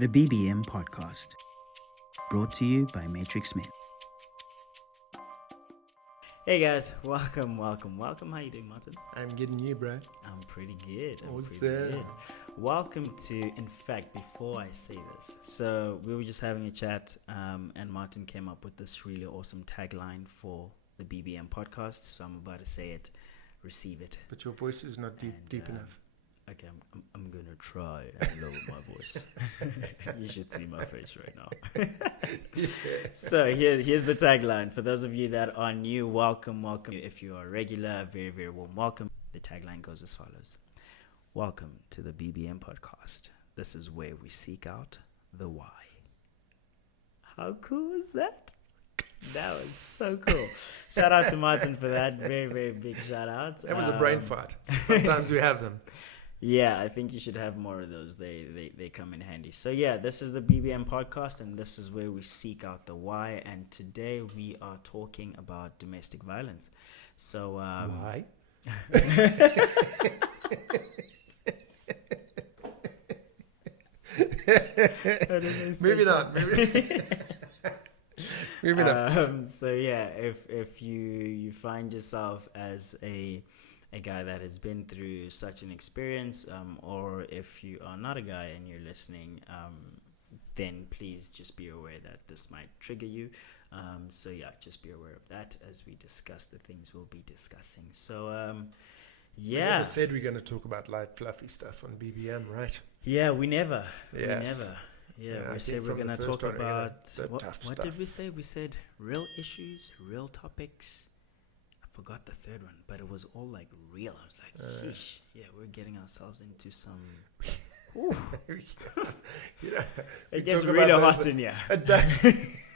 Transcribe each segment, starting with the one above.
The BBM Podcast, brought to you by Matrixmen. Hey guys, welcome. How you doing, Martin? I'm getting you, bro. I'm pretty good. Good. Welcome to, in fact, before I say this, so we were just having a chat, and Martin came up with this really awesome tagline for the BBM Podcast, so I'm about to say it, receive it. But your voice is not deep enough. Okay, I'm gonna try and lower my voice. You should see my face right now. So here's the tagline. For those of you that are new, welcome. If you are regular, very, very warm welcome. The tagline goes as follows. Welcome to the BBM Podcast. This is where we seek out the why. How cool is that? That was so cool. Shout out to Martin for that. Very, very big shout out. That was a brain fart. Sometimes we have them. Yeah, I think you should have more of those. They come in handy. So yeah, this is the BBM Podcast, and this is where we seek out the why. And today we are talking about domestic violence. So why? Maybe not. Maybe not. So yeah, if you find yourself as a guy that has been through such an experience, or if you are not a guy and you're listening, then please just be aware that this might trigger you. So yeah, just be aware of that as we discuss the things we'll be discussing. So We never said we're going to talk about light, fluffy stuff on BBM, right? Yeah, we never. Yes. Yeah, we said we're going to talk about what did we say? We said real issues, real topics. Forgot the third one, but it was all like real. I was like, sheesh, yeah, we're getting ourselves into some. It gets really hot in here. It does.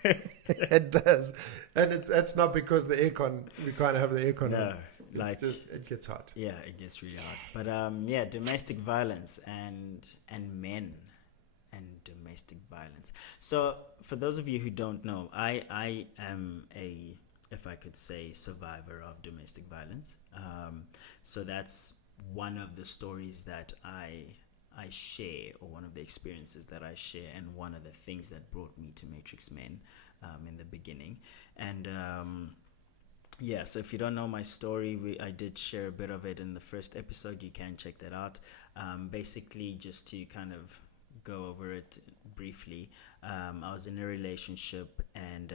It does, and that's not because the aircon. We can't have the aircon. No, it's just it gets hot. Yeah, it gets really hot. But yeah, domestic violence and men and domestic violence. So for those of you who don't know, I am a, if I could say, survivor of domestic violence. So that's one of the stories that I share, or one of the experiences that I share, and one of the things that brought me to Matrixmen in the beginning. And yeah, so if you don't know my story, I did share a bit of it in the first episode. You can check that out. Basically, just to kind of go over it briefly, I was in a relationship, and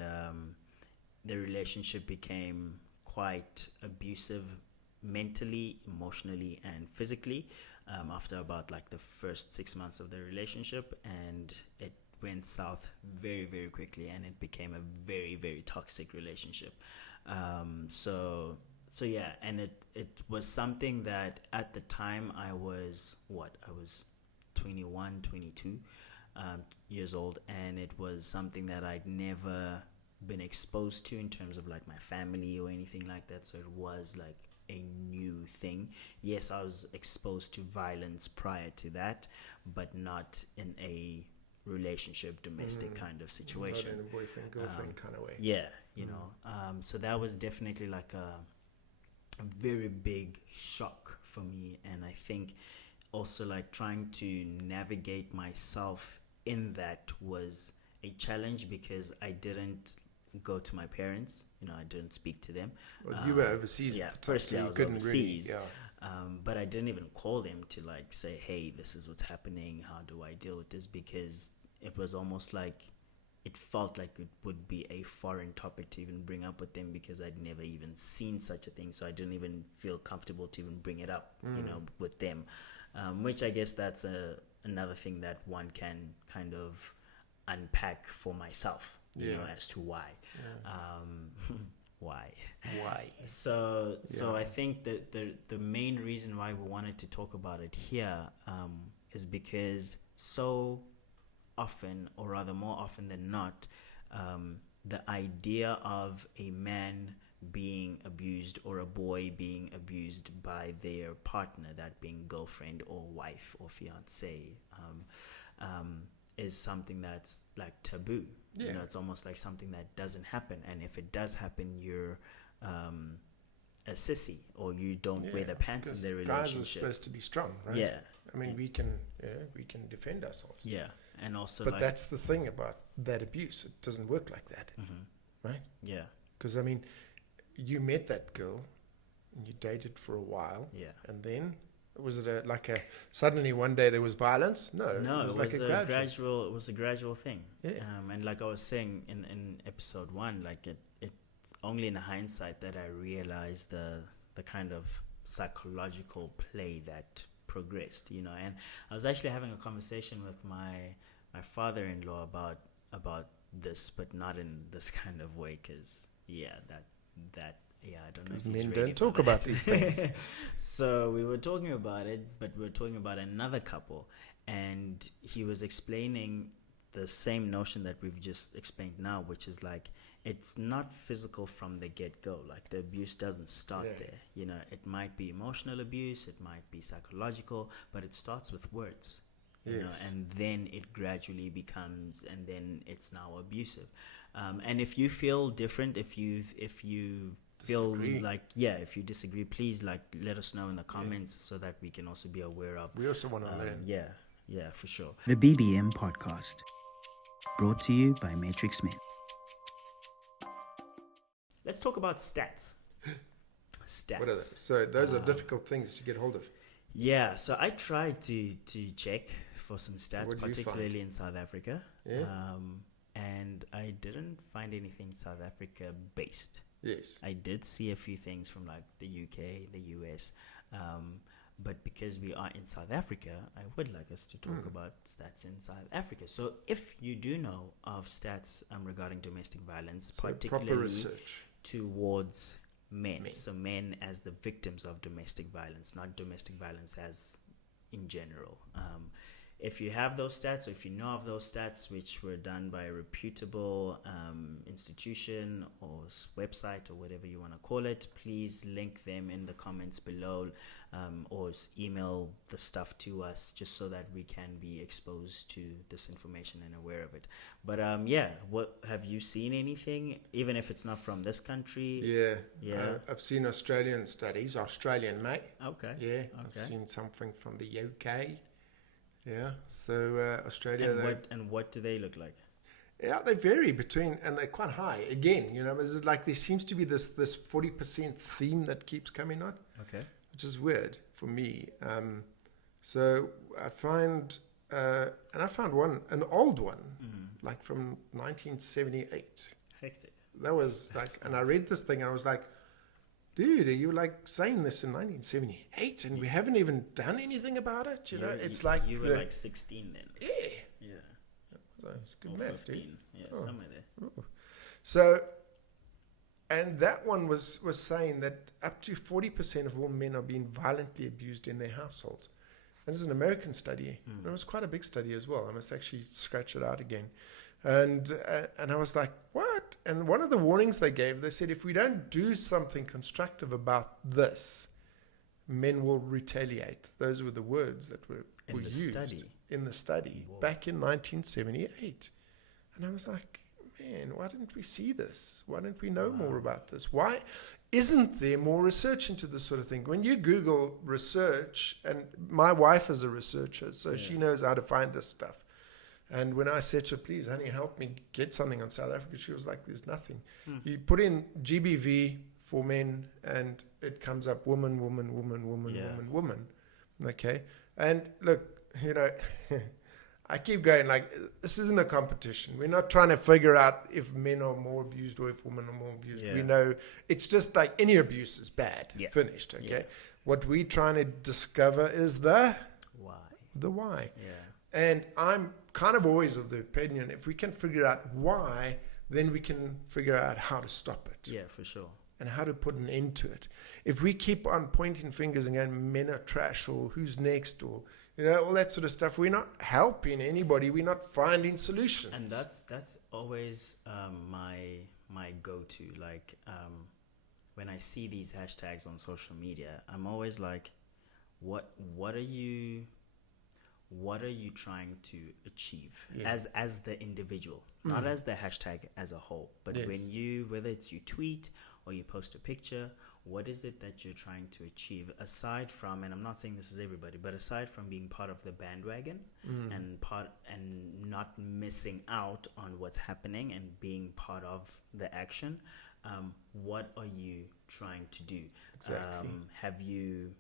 the relationship became quite abusive mentally, emotionally, and physically after about like the first 6 months of the relationship, and it went south very, very quickly, and it became a very, very toxic relationship. So yeah, and it was something that at the time I was 21, 22 years old, and it was something that I'd never been exposed to in terms of like my family or anything like that. So it was like a new thing. Yes, I was exposed to violence prior to that, but not in a relationship, domestic kind of situation. Not in a boyfriend, girlfriend kind of way. Yeah, you know. So that was definitely like a very big shock for me, and I think also like trying to navigate myself in that was a challenge, because I didn't go to my parents. I didn't speak to them. Well, you were overseas. Yeah, firstly so I was overseas. Really, but I didn't even call them to like say, hey, this is what's happening. How do I deal with this? Because it was almost like it felt like it would be a foreign topic to even bring up with them, because I'd never even seen such a thing. So I didn't even feel comfortable to even bring it up, with them. Which I guess that's another thing that one can kind of unpack for myself, as to why. Why? So I think that the main reason why we wanted to talk about it here is because so often, or rather more often than not, the idea of a man being abused or a boy being abused by their partner, that being girlfriend or wife or fiance, is something that's like taboo. Yeah. It's almost like something that doesn't happen, and if it does happen, you're a sissy, or you don't wear the pants in the relationship. Guys are supposed to be strong, right? Yeah. I mean, we can defend ourselves. Yeah, and also But like, that's the thing about that abuse. It doesn't work like that, right? yeah, Because, I mean, you met that girl and you dated for a while. yeah. And then, was it suddenly one day there was violence? No, No, it was like a gradual. It was a gradual thing. Yeah. And like I was saying in episode 1, like it's only in hindsight that I realized the kind of psychological play that progressed, you know. And I was actually having a conversation with my father-in-law about this, but not in this kind of way, because yeah, I don't know if he's men ready don't for talk about that. these things. So we were talking about it, but we were talking about another couple, and he was explaining the same notion that we've just explained now, which is like, it's not physical from the get-go. Like, the abuse doesn't start there. You know, it might be emotional abuse, it might be psychological, but it starts with words. You know, and then it gradually becomes, and then it's now abusive. And if you feel different, if you feel Disagree. like, if you disagree, please like let us know in the comments so that we can also be aware of. We also want to learn. Yeah, for sure. The BBM Podcast, brought to you by Matrixmen. Let's talk about stats. Stats. What are they? So those are difficult things to get hold of. Yeah, so I tried to check for some stats, What did you particularly in South Africa. Yeah. And I didn't find anything South Africa based. Yes. I did see a few things from like the UK, the US, but because we are in South Africa, I would like us to talk about stats in South Africa. So if you do know of stats regarding domestic violence, So proper particularly research. towards men, so men as the victims of domestic violence, not domestic violence as in general. If you have those stats, or if you know of those stats, which were done by a reputable institution or website or whatever you want to call it, please link them in the comments below, or email the stuff to us, just so that we can be exposed to this information and aware of it. But what have you seen anything, even if it's not from this country? Yeah. I've seen Australian studies. Australian, mate. Okay. Yeah. Okay. I've seen something from the UK. Yeah. So Australia. And what do they look like? Yeah, they vary between, and they're quite high. Again, you know, it's like there seems to be this 40% theme that keeps coming on. Okay. Which is weird for me. So I find, and I found an old one, like from 1978. Hectic. That was like, and I read this thing and I was like, dude, are you like saying this in 1978 and we haven't even done anything about it? You know, it's like you were like 16 then. Yeah. So it's good Or math, 15. dude. Yeah, Oh. somewhere there. So, and that one was saying that up to 40% of all men are being violently abused in their households. And this is an American study. And it was quite a big study as well. I must actually scratch it out again. And I was like, what? And one of the warnings they gave, they said, if we don't do something constructive about this, men will retaliate. Those were the words that were used in the study Whoa. back in 1978. And I was like, man, why didn't we see this? Why didn't we know more about this? Why isn't there more research into this sort of thing? When you Google research, and my wife is a researcher, so she knows how to find this stuff. And when I said to her, please, honey, help me get something on South Africa, she was like, there's nothing. You put in GBV for men, and it comes up woman, woman, woman, woman, woman, woman. Okay? And look, you know, I keep going, like, this isn't a competition. We're not trying to figure out if men are more abused or if women are more abused. Yeah. We know it's just like any abuse is bad. Yeah. Finished, okay? Yeah. What we're trying to discover is the why. Yeah. And I'm kind of always of the opinion, if we can figure out why, then we can figure out how to stop it. Yeah, for sure. And how to put an end to it. If we keep on pointing fingers and going, men are trash, or who's next, or, you know, all that sort of stuff, we're not helping anybody. We're not finding solutions. And that's always my go-to. Like, when I see these hashtags on social media, I'm always like, what are you what are you trying to achieve Yeah. as the individual, not as the hashtag as a whole, but Yes. when you, whether it's you tweet or you post a picture, what is it that you're trying to achieve aside from, and I'm not saying this is everybody, but aside from being part of the bandwagon and not missing out on what's happening and being part of the action, what are you trying to do? Exactly. Have you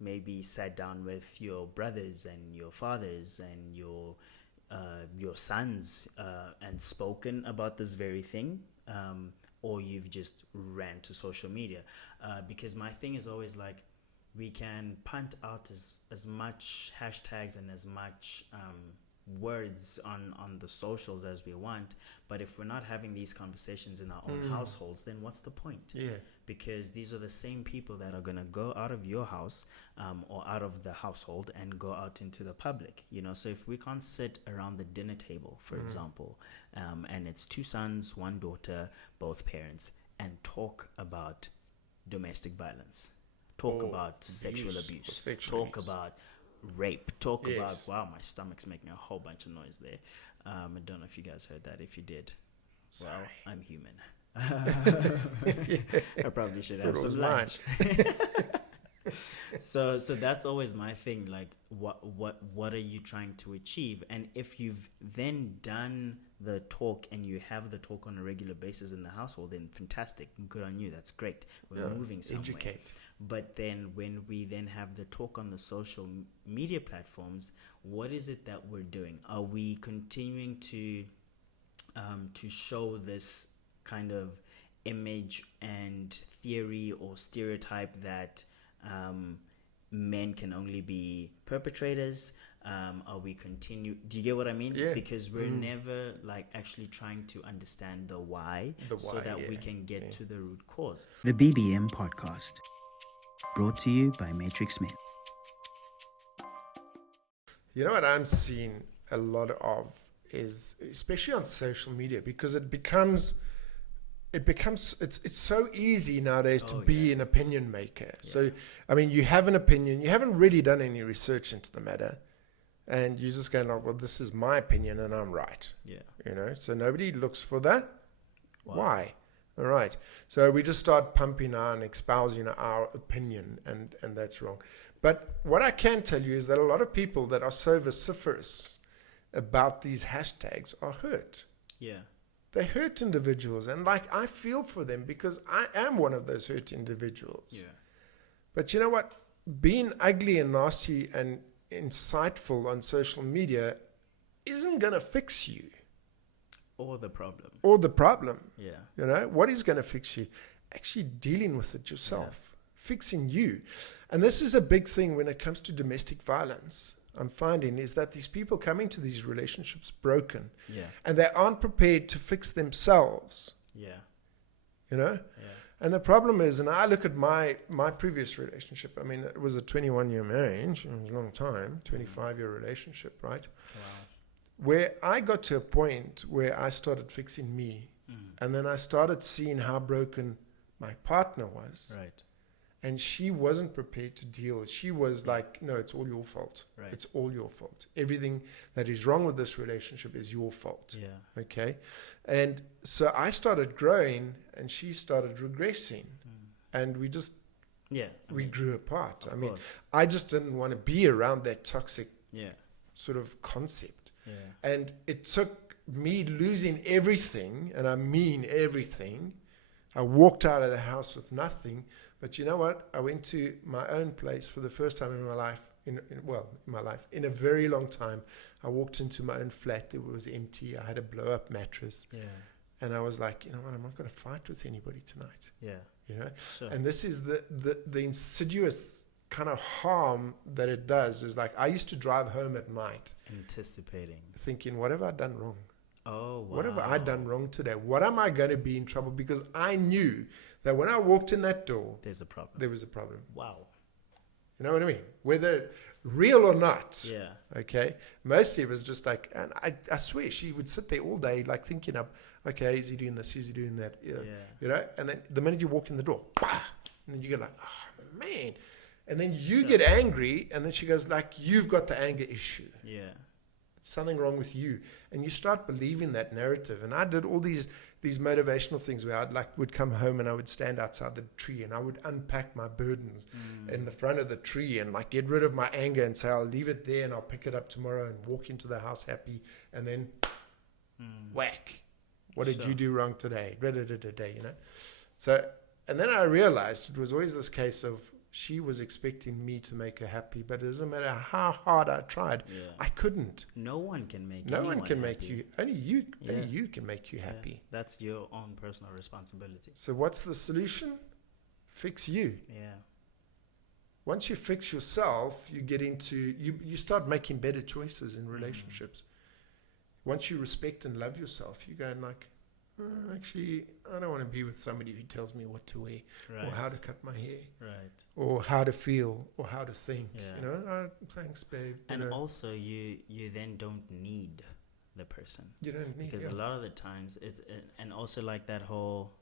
maybe sat down with your brothers and your fathers and your sons and spoken about this very thing, or you've just ran to social media? Because my thing is always like, we can punt out as much hashtags and as much words on the socials as we want, but if we're not having these conversations in our own households, then what's the point? Yeah. Because these are the same people that are going to go out of your house or out of the household and go out into the public, so if we can't sit around the dinner table, for example, and it's 2 sons, 1 daughter, both parents, and talk about domestic violence, talk about sexual abuse, talk about rape, talk about, wow, my stomach's making a whole bunch of noise there. I don't know if you guys heard that. If you did, Sorry. well, I'm human. I probably should have Thought it some was lunch. So that's always my thing. Like, what are you trying to achieve? And if you've then done the talk and you have the talk on a regular basis in the household, then fantastic, good on you. That's great. We're moving somewhere. Educate. But then when we then have the talk on the social media platforms, what is it that we're doing? Are we continuing to show this kind of image and theory or stereotype that men can only be perpetrators? Are we do you get what I mean? Yeah. Because we're never like actually trying to understand the why, so why, that we can get to the root cause. The BBM Podcast. Brought to you by Matrixmen. You know what I'm seeing a lot of is, especially on social media, because it's so easy nowadays to be an opinion maker. So, I mean, you have an opinion, you haven't really done any research into the matter, and you're just going like, well, this is my opinion and I'm right. Yeah. So nobody looks for that. Wow. Why? All right. So we just start pumping and espousing our opinion, and that's wrong. But what I can tell you is that a lot of people that are so vociferous about these hashtags are hurt. Yeah. They hurt individuals, and like, I feel for them because I am one of those hurt individuals. Yeah. But you know what? Being ugly and nasty and insightful on social media isn't going to fix you. Or the problem. Yeah. What is going to fix you? Actually dealing with it yourself, fixing you. And this is a big thing when it comes to domestic violence. I'm finding is that these people come into these relationships broken, and they aren't prepared to fix themselves. Yeah. And the problem is, and I look at my previous relationship. I mean, it was a 21-year marriage. It was a long time, 25-year relationship, right? Wow. Where I got to a point where I started fixing me, and then I started seeing how broken my partner was. Right. And she wasn't prepared to deal. She was like, no, it's all your fault. Right. It's all your fault. Everything that is wrong with this relationship is your fault. Yeah. Okay. And so I started growing and she started regressing. And we just, we grew apart. I mean, I just didn't want to be around that toxic sort of concept. Yeah. And it took me losing everything, and I mean everything. I walked out of the house with nothing. But you know what? I went to my own place for the first time in my life, in a very long time. I walked into my own flat. It was empty. I had a blow-up mattress. Yeah. And I was like, you know what? I'm not going to fight with anybody tonight. Yeah. Sure. And this is the insidious kind of harm that it does. Is like, I used to drive home at night anticipating, thinking, what have I done wrong? Oh, wow. What have I done wrong today? What am I going to be in trouble? Because I knew that when I walked in that door, there was a problem. Wow. You know what I mean? Whether real or not. Yeah. Okay. Mostly it was just like, and I swear she would sit there all day, like thinking up, okay, is he doing this? Is he doing that? You know, and then the minute you walk in the door, bah, and then you get like, oh man. And then you get angry, and then she goes like, you've got the anger issue. Yeah. Something wrong with you. And you start believing that narrative. And I did all these motivational things where would come home and I would stand outside the tree and I would unpack my burdens in the front of the tree and like get rid of my anger and say, I'll leave it there and I'll pick it up tomorrow and walk into the house happy. And then whack. What did you do wrong today? You know? So, and then I realized it was always this case of she was expecting me to make her happy, but it doesn't matter how hard I tried, I couldn't. No one can make No one can happy. make you. Only you can make you happy. That's your own personal responsibility. So what's the solution? Fix you. Yeah. Once you fix yourself, you get into you start making better choices in relationships. Once you respect and love yourself, you go like, actually, I don't want to be with somebody who tells me what to wear or how to cut my hair, or how to feel or how to think. You know, thanks, babe. And also, you then don't need the person. You don't need because a lot of the times it's and also like that whole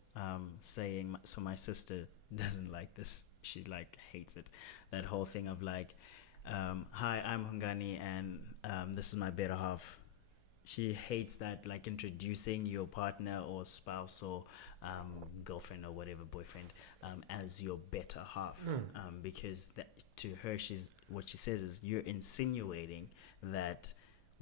saying. So my sister doesn't like this. She like hates it. That whole thing of like, hi, I'm Hungani, and this is my better half. She hates that, like introducing your partner or spouse or girlfriend or whatever, boyfriend, as your better half, because to her, what she says is you're insinuating that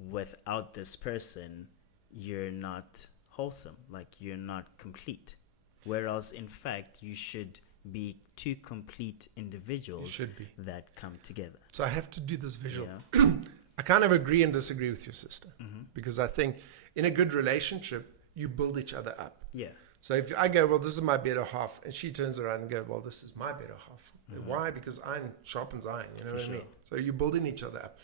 without this person, you're not wholesome, like you're not complete. Whereas in fact, you should be two complete individuals that come together. So I have to do this visual. Yeah. I kind of agree and disagree with your sister, because I think in a good relationship, you build each other up. Yeah. So if I go, well, this is my better half, and she turns around and go, well, this is my better half. Why? Because iron sharpens iron, you know what I mean? So you're building each other up.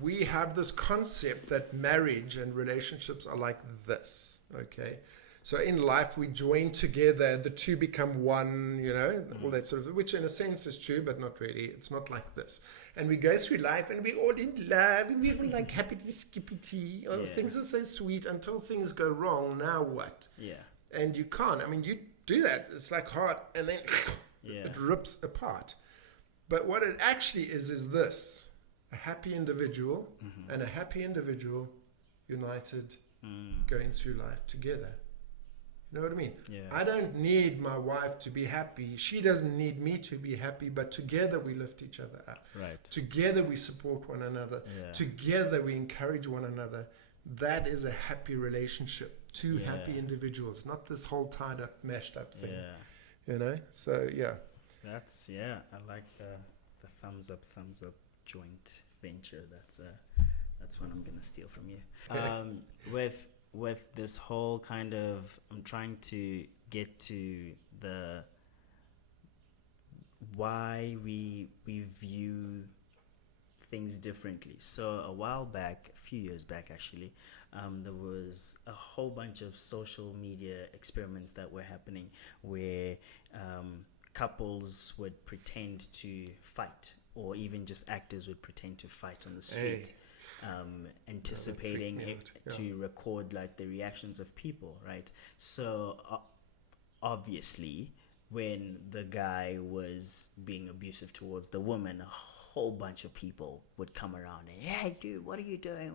We have this concept that marriage and relationships are like this, okay? So in life, we join together, the two become one, you know, all that sort of, which in a sense is true, but not really. It's not like this. And we go through life and we're all in love and we're all like happy skippy tea. Oh, things are so sweet until things go wrong. Now what? Yeah. And you can't. I mean, you do that. It's like hard and then it rips apart. But what it actually is this. A happy individual and a happy individual united going through life together. You know what I mean? Yeah. I don't need my wife to be happy. She doesn't need me to be happy, but together we lift each other up. Right. Together we support one another. Yeah. Together we encourage one another. That is a happy relationship. Two happy individuals, not this whole tied up, mashed up thing. Yeah. You know? So, yeah. That's, I like the thumbs up joint venture. That's what I'm going to steal from you. With this whole kind of, I'm trying to get to the why we view things differently. So a few years back actually, there was a whole bunch of social media experiments that were happening where couples would pretend to fight, or even just actors would pretend to fight on the street. Anticipating to record like the reactions of people, right? So obviously when the guy was being abusive towards the woman, a whole bunch of people would come around and, hey dude, what are you doing?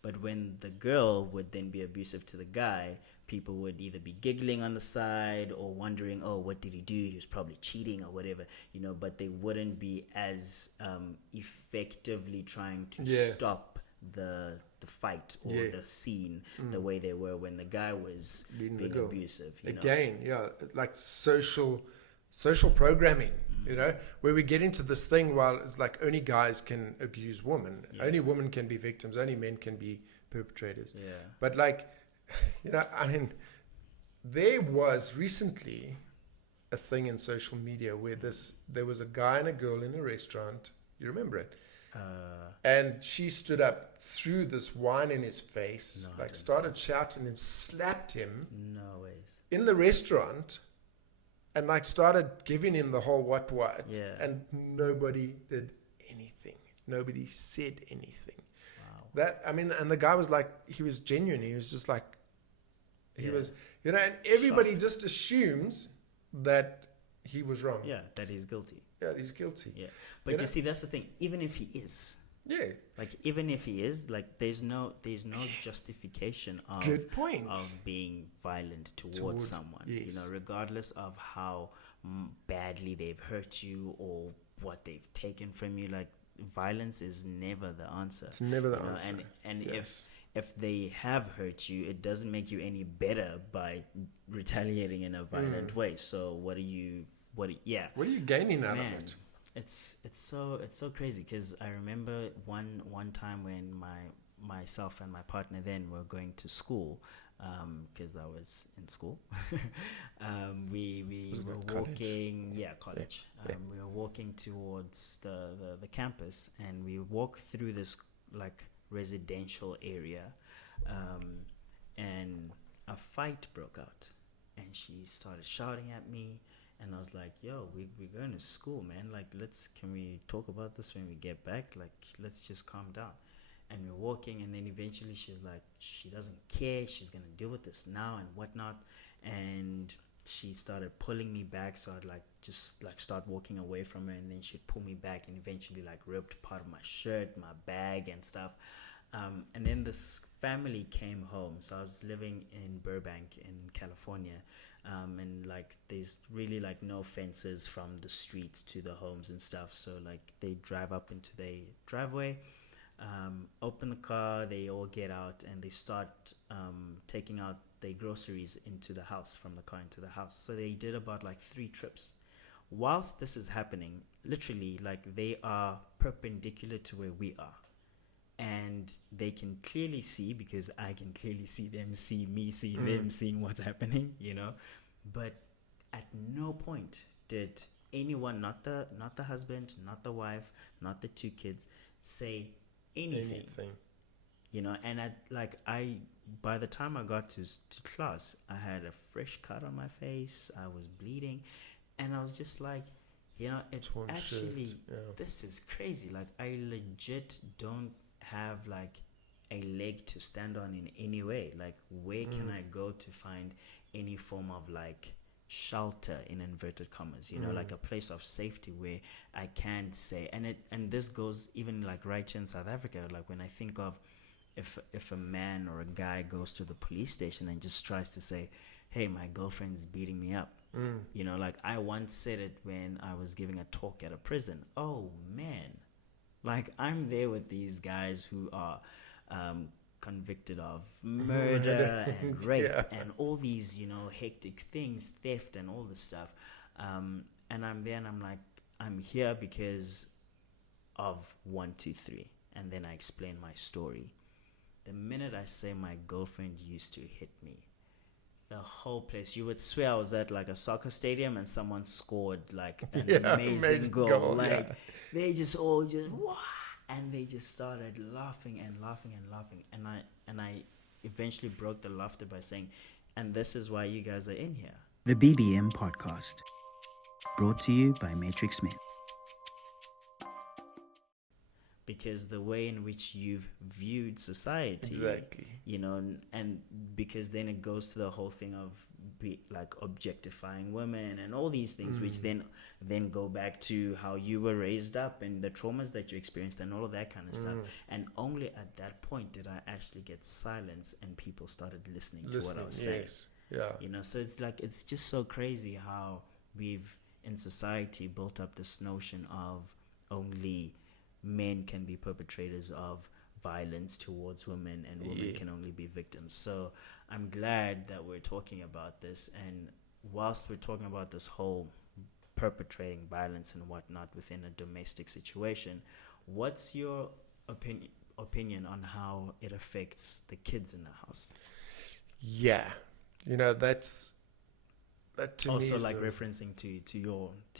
But when the girl would then be abusive to the guy, people would either be giggling on the side or wondering, oh, what did he do? He was probably cheating or whatever, you know, but they wouldn't be as effectively trying to stop the fight or the scene the way they were when the guy was being abusive. You know? Like social programming, you know, where we get into this thing while it's like only guys can abuse women, only women can be victims, only men can be perpetrators. Yeah. But like, you know, I mean, there was recently a thing in social media where there was a guy and a girl in a restaurant. You remember it? And she stood up, threw this wine in his face, started shouting and slapped him. No ways. In the restaurant, and like started giving him the whole what. Yeah. And nobody did anything. Nobody said anything. Wow. And the guy was like, he was genuine. He was just like, he was, you know, and everybody just assumes that he was wrong. Yeah, that he's guilty. Yeah, he's guilty. Yeah. But you see, that's the thing. Even if he is, Yeah. like, even if he is, like, there's no justification of Good point. of being violent towards someone. Yes. You know, regardless of how badly they've hurt you or what they've taken from you. Like, violence is never the answer. It's never the you know? answer. And Yes. if they have hurt you, it doesn't make you any better by retaliating in a violent way. So what are you gaining out of Man, it? it's so crazy, because I remember one time when myself and my partner then were going to school, because I was in school. We Wasn't were it college? walking, college. Yeah. We were walking towards the campus, and we walked through this like residential area, and a fight broke out, and she started shouting at me. And I was like, yo, we're going to school, man. Like, can we talk about this when we get back? Like, let's just calm down. And we're walking, and then eventually she's like, she doesn't care. She's going to deal with this now and whatnot. And she started pulling me back. So I'd just start walking away from her. And then she'd pull me back and eventually ripped part of my shirt, my bag and stuff. And then this family came home. So I was living in Burbank in California. And there's really no fences from the streets to the homes and stuff. So they drive up into their driveway, open the car, they all get out, and they start taking out their groceries into the house, from the car into the house. So they did about 3 trips. Whilst this is happening, literally they are perpendicular to where we are. And they can clearly see, because I can clearly see them, see me, see them, seeing what's happening, you know. But at no point did anyone, not the husband, not the wife, not the 2 kids, say anything. You know. And by the time I got to class, I had a fresh cut on my face. I was bleeding, and I was just like, you know, it's Torn actually shirt, yeah. This is crazy. I legit don't have a leg to stand on in any way. Where can I go to find any form of shelter, in inverted commas, you know, a place of safety where I can say, and this goes even right here in South Africa. When I think of if a man or a guy goes to the police station and just tries to say, hey, my girlfriend's beating me up, you know, I once said it when I was giving a talk at a prison. Oh man, I'm there with these guys who are convicted of murder and rape and all these, you know, hectic things, theft and all this stuff. And I'm there and I'm like, I'm here because of 1, 2, 3. And then I explain my story. The minute I say my girlfriend used to hit me, the whole place, you would swear I was at a soccer stadium and someone scored an amazing goal. They just all what? And they just started laughing and laughing and laughing. And I eventually broke the laughter by saying, and this is why you guys are in here. The BBM Podcast, brought to you by Matrixmen. Because the way in which you've viewed society, Exactly. you know, and because then it goes to the whole thing of objectifying women and all these things, which then go back to how you were raised up and the traumas that you experienced and all of that kind of stuff. And only at that point did I actually get silence and people started listening to what I was saying. Yes. Yeah. You know, so it's just so crazy how we've in society built up this notion of only men can be perpetrators of violence towards women and women can only be victims. So I'm glad that we're talking about this, and whilst we're talking about this whole perpetrating violence and whatnot within a domestic situation, what's your opinion on how it affects the kids in the house? Yeah, you know, that to also me is referencing to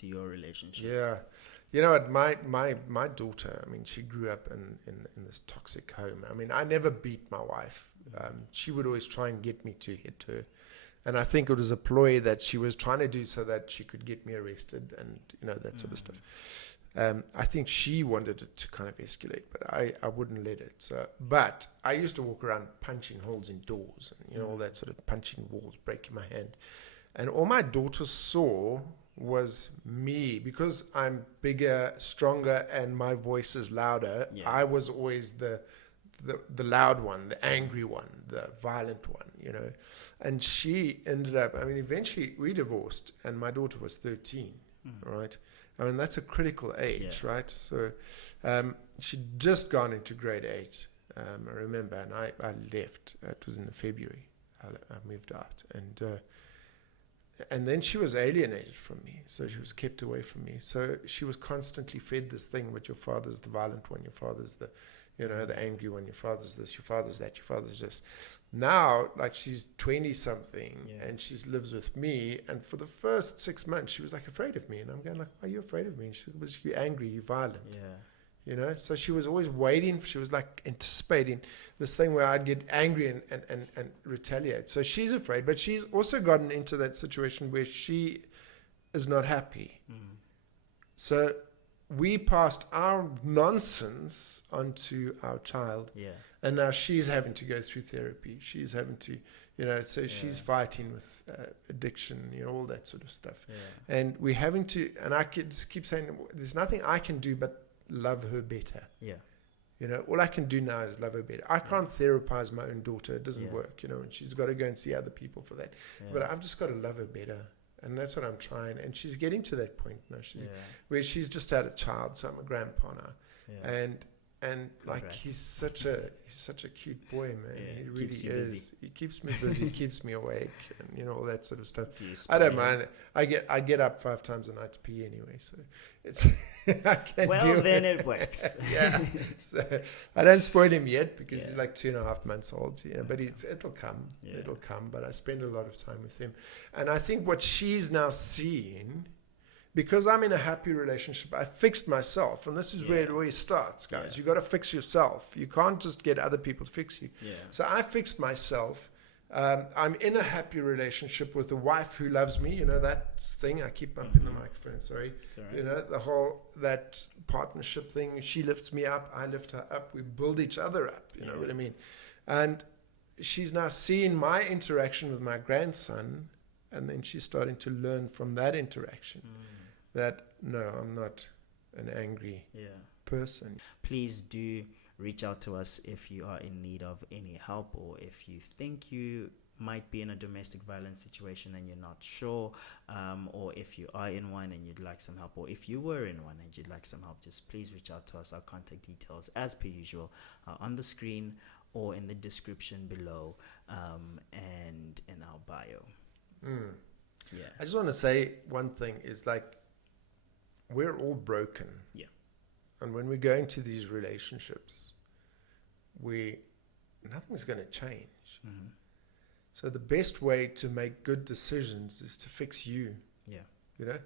your relationship. Yeah. You know what, my daughter, I mean, she grew up in this toxic home. I mean, I never beat my wife. She would always try and get me to hit her. And I think it was a ploy that she was trying to do so that she could get me arrested and, you know, that sort of stuff. I think she wanted it to kind of escalate, but I wouldn't let it. So, but I used to walk around punching holes in doors and, you know, all that sort of punching walls, breaking my hand. And all my daughter saw was me, because I'm bigger, stronger, and my voice is louder. Yeah. I was always the loud one, the angry one, the violent one, you know. And she ended up, I mean, eventually we divorced, and my daughter was 13, right? I mean, that's a critical age, right? So she'd just gone into grade 8, I remember, and I left. It was in February. I moved out, and then she was alienated from me, so she was kept away from me. So she was constantly fed this thing, but your father's the violent one, your father's the, you know, the angry one, your father's this, your father's that, your father's this. Now, like, she's 20-something, and she lives with me, and for the first 6 months, she was, like, afraid of me, and I'm going, like, why are you afraid of me? And she was, you're angry, you're violent. Yeah. You know, so she was always waiting. She was like anticipating this thing where I'd get angry and retaliate. So she's afraid, but she's also gotten into that situation where she is not happy. So we passed our nonsense onto our child. Yeah. And now she's having to go through therapy. She's having to, you know, so she's fighting with addiction, you know, all that sort of stuff. Yeah. And we're having to, and I just keep saying, there's nothing I can do but love her better. Yeah. You know, all I can do now is love her better. I can't therapize my own daughter. It doesn't work, you know, and she's got to go and see other people for that. Yeah. But I've just got to love her better. And that's what I'm trying. And she's getting to that point now. Where she's just had a child, so I'm a grandpa now. Yeah. And like, he's such a cute boy, man. Yeah, he really is. busy. He keeps me busy, he keeps me awake, and you know, all that sort of stuff. I don't mind. I get up 5 times a night to pee anyway, so it's I can well, deal then with it works. Yeah. So I don't spoil him yet because he's like 2.5 months old. Yeah, but it'll come. Yeah. It'll come. But I spend a lot of time with him, and I think what she's now seeing, because I'm in a happy relationship, I fixed myself. And this is where it always starts, guys. You got to fix yourself. You can't just get other people to fix you. Yeah. So I fixed myself. I'm in a happy relationship with a wife who loves me. You know, that thing. I keep bumping the microphone. Sorry. It's all right. You know, that partnership thing. She lifts me up. I lift her up. We build each other up. You know what I mean? And she's now seeing my interaction with my grandson. And then she's starting to learn from that interaction. That no, I'm not an angry person. Please do reach out to us if you are in need of any help, or if you think you might be in a domestic violence situation and you're not sure, or if you are in one and you'd like some help, or if you were in one and you'd like some help, just please reach out to us. Our contact details, as per usual, are on the screen or in the description below, and in our bio. Yeah. I just want to say one thing is, like, we're all broken. Yeah. And when we go into these relationships, nothing's going to change. So the best way to make good decisions is to fix you. Yeah. You know,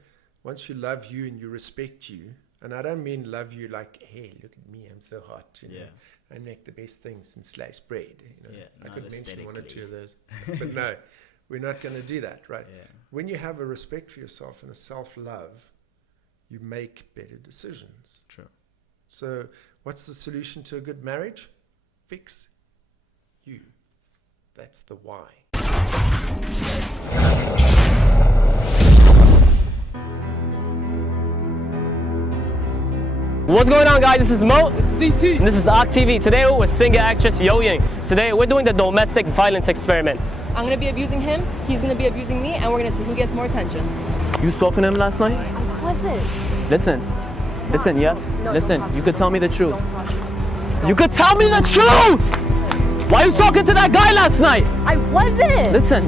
once you love you and you respect you, and I don't mean love you like, hey, look at me, I'm so hot. You know, I make the best things in sliced bread. You know, I could mention 1 or 2 of those, but no, we're not going to do that, right? Yeah. When you have a respect for yourself and a self-love, you make better decisions. True. So what's the solution to a good marriage? Fix you. That's the why. What's going on, guys? This is Mo. This is CT. And this is Ak TV. Today we're with singer-actress Yo Ying. Today we're doing the domestic violence experiment. I'm gonna be abusing him, he's gonna be abusing me, and we're gonna see who gets more attention. You was talking to him last night? I wasn't. Listen, yeah? No, listen, you could tell me the truth. You could tell me the truth! Why are you talking to that guy last night? I wasn't! Listen,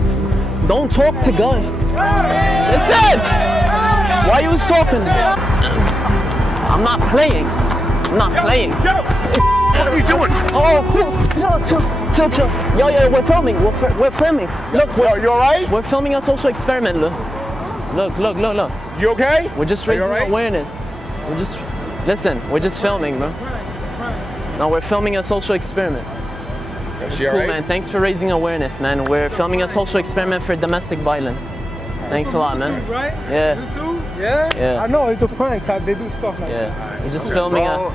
don't talk to guys. Listen! Why you was talking? I'm not playing. What are you doing? Oh, chill. Yo, we're filming. We're filming. Look, You alright? we're filming a social experiment. Look. You okay? We're just raising awareness. We're just filming, bro. No, we're filming a social experiment. It's cool, right? man. Thanks for raising awareness, man. We're filming a social experiment for domestic violence. Thanks a lot, man. YouTube, right? Yeah. YouTube? Yeah? I know, it's a prank type. They do stuff like that. Yeah. We're just filming a...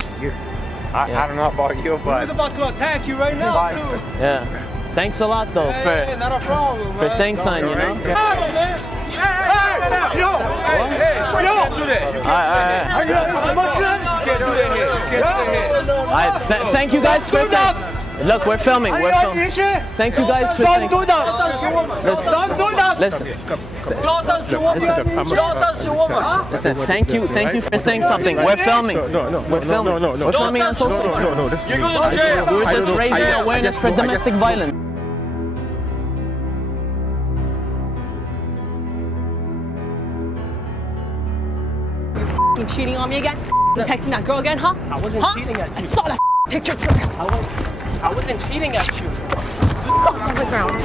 I don't know about you, but... He's about to attack you right now, too. Yeah. Thanks a lot, though, Yeah, not a problem, man. for saying something, you know? Hey, man. Hey! Thank you guys for saying. Look, we're filming. Thank you guys for saying. Don't do that. Listen. Listen. Thank you for saying something. We're filming. We're filming. We're filming on social media. We're just raising awareness for domestic violence. You cheating on me again? You texting that girl again, huh? I wasn't cheating at you. I saw that picture too. I wasn't cheating at you. Stop on the ground.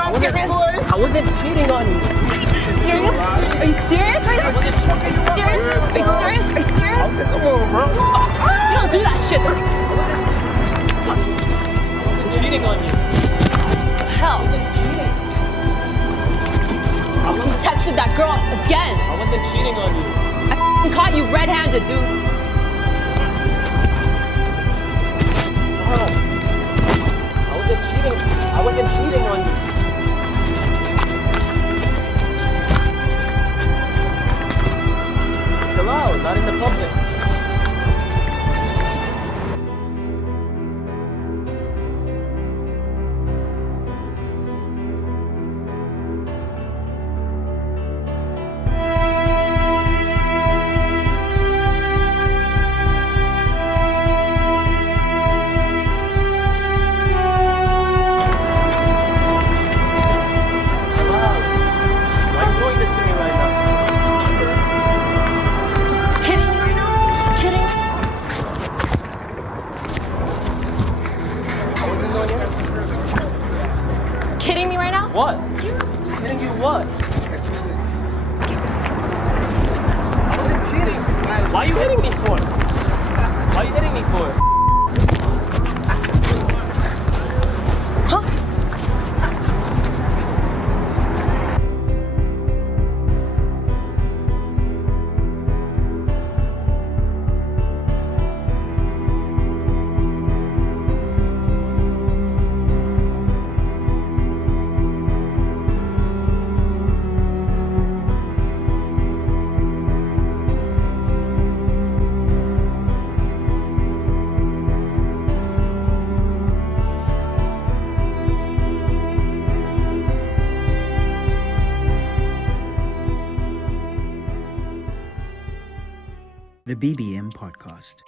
I wasn't cheating on you. Serious? Are you serious right now? Are you serious? Are you serious? Are you serious? Come on, bro. You don't do that shit to me. I wasn't cheating on you. Hell. You texted that girl again. I wasn't cheating on you. I caught you red-handed, dude. I wasn't cheating on you. Chill out, not in the public. Kidding me right now? What? Kidding you what? I wasn't kidding. Why are you hitting me for? Why are you hitting me for? Huh? The BBM Podcast,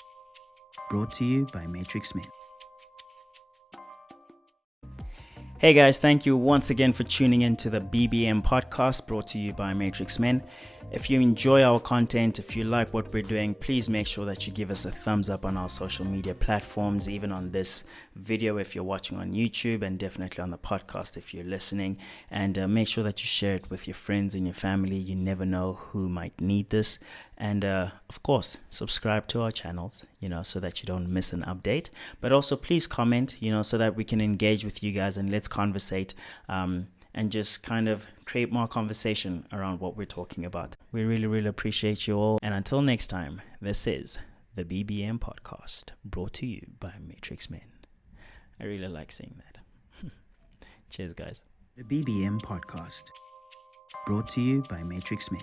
brought to you by Matrixmen. Hey guys, thank you once again for tuning in to the BBM Podcast, brought to you by Matrixmen. If you enjoy our content, if you like what we're doing, please make sure that you give us a thumbs up on our social media platforms, even on this video if you're watching on YouTube, and definitely on the podcast if you're listening. And make sure that you share it with your friends and your family. You never know who might need this. And of course, subscribe to our channels, so that you don't miss an update. But also please comment, so that we can engage with you guys and let's conversate. And just kind of create more conversation around what we're talking about. We really, really appreciate you all. And until next time, this is the BBM Podcast, brought to you by Matrixmen. I really like saying that. Cheers, guys. The BBM Podcast, brought to you by Matrixmen.